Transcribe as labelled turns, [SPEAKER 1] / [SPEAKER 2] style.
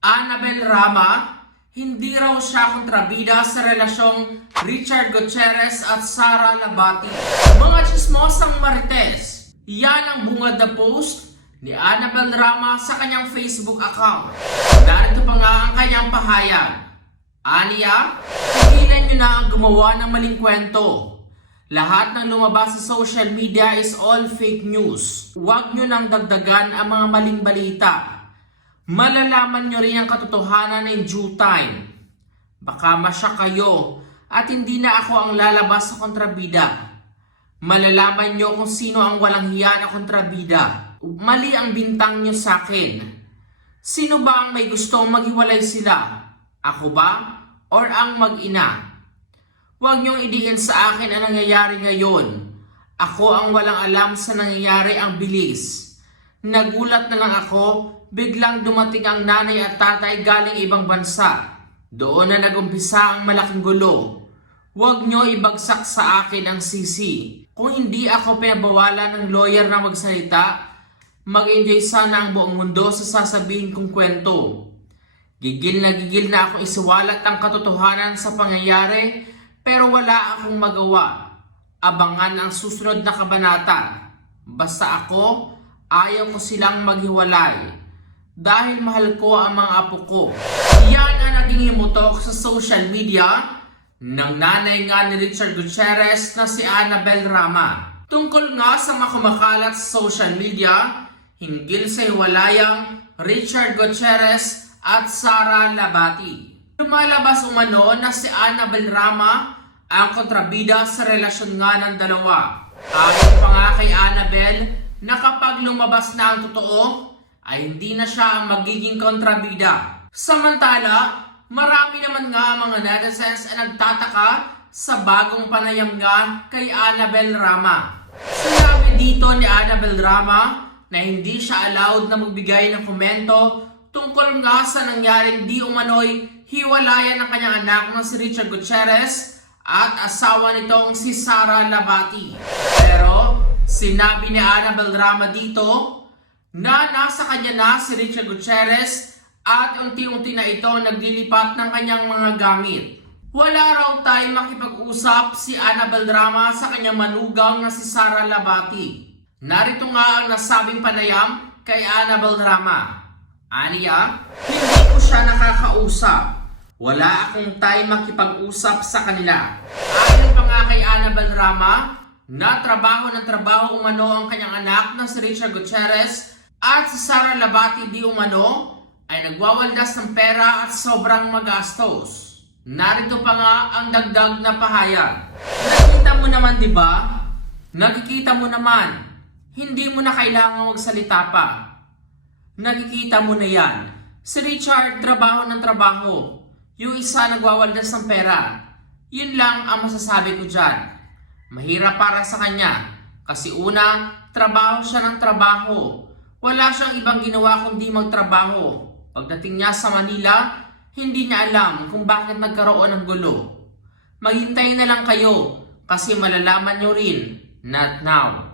[SPEAKER 1] Annabel Rama, hindi raw siya kontrabida sa relasyong Richard Gutierrez at Sara Labati. Mga chismosang marites, yan ang bungad na post ni Annabel Rama sa kanyang Facebook account. Narito pa nga ang kanyang pahayag. Aniya, tigilan nyo na ang gumawa ng maling kwento. Lahat ng lumabas sa social media is all fake news. Huwag nyo nang dagdagan ang mga maling balita. Malalaman nyo rin ang katotohanan in due time. Baka masya kayo at hindi na ako ang lalabas sa kontrabida. Malalaman nyo kung sino ang walang hiya na kontrabida. Mali ang bintang nyo sa akin. Sino ba ang may gustong maghiwalay sila? Ako ba? Or ang mag-ina? Huwag niyong idiin sa akin ang nangyayari ngayon. Ako ang walang alam sa nangyayari ang bilis. Nagulat na lang ako, biglang dumating ang nanay at tatay galing ibang bansa. Doon na nagumpisa ang malaking gulo. Huwag niyo ibagsak sa akin ang sisi. Kung hindi ako pinabawalan ng lawyer na magsalita, mag-enjoy sana ang buong mundo sa sasabihin kong kwento. Gigil na gigil na ako isiwalat ang katotohanan sa pangyayari pero wala akong magawa. Abangan ang susunod na kabanata. Basta ako, ayaw ko silang maghiwalay. Dahil mahal ko ang mga apo ko. Yan ang naging himutok sa social media ng nanay nga ni Richard Gutierrez na si Annabel Rama. Tungkol nga sa mga kumakalat sa social media, hinggil sa hiwalayang Richard Gutierrez at Sara Labati. Lumalabas umano na si Annabel Rama ang kontrabida sa relasyon nga ng dalawa. Ayon pa nga kay Annabel na kapag lumabas na ang totoo, ay hindi na siya ang magiging kontrabida. Samantala, marami naman nga ang mga netizens na nagtataka sa bagong panayam nga kay Annabel Rama. Sinabi dito ni Annabel Rama na hindi siya allowed na magbigay ng komento tungkol nga sa nangyaring di umano'y hiwalayan ng kanyang anak na si Richard Gutierrez at asawa nitong si Sara Labati. Pero sinabi ni Annabel Rama dito na nasa kanya na si Richard Gutierrez at unti-unti na ito naglilipat ng kanyang mga gamit. Wala raw tayong makipag-usap si Annabel Rama sa kanyang manugang na si Sara Labati. Narito nga ang nasabing panayam kay Annabel Rama. Aniya, hindi ko siya nakakausap. Wala akong time makipag-usap sa kanila. Ayon pa nga kay Annabel Rama, na trabaho ng trabaho umano ang kanyang anak na si Richard Gutierrez at si Sara Labati di umano ay nagwawaldas ng pera at sobrang magastos. Narito pa nga ang dagdag na pahayag. Nakita mo naman di ba? Nakikita mo naman. Hindi mo na kailangan magsalita pa. Nakikita mo na yan. Si Richard, trabaho ng trabaho. Yung isa nagwawaldas ng pera. Yun lang ang masasabi ko dyan. Mahirap para sa kanya. Kasi una, trabaho siya ng trabaho. Wala siyang ibang ginawa kundi magtrabaho. Pagdating niya sa Manila, hindi niya alam kung bakit nagkaroon ng gulo. Maghintay na lang kayo kasi malalaman nyo rin. Not now.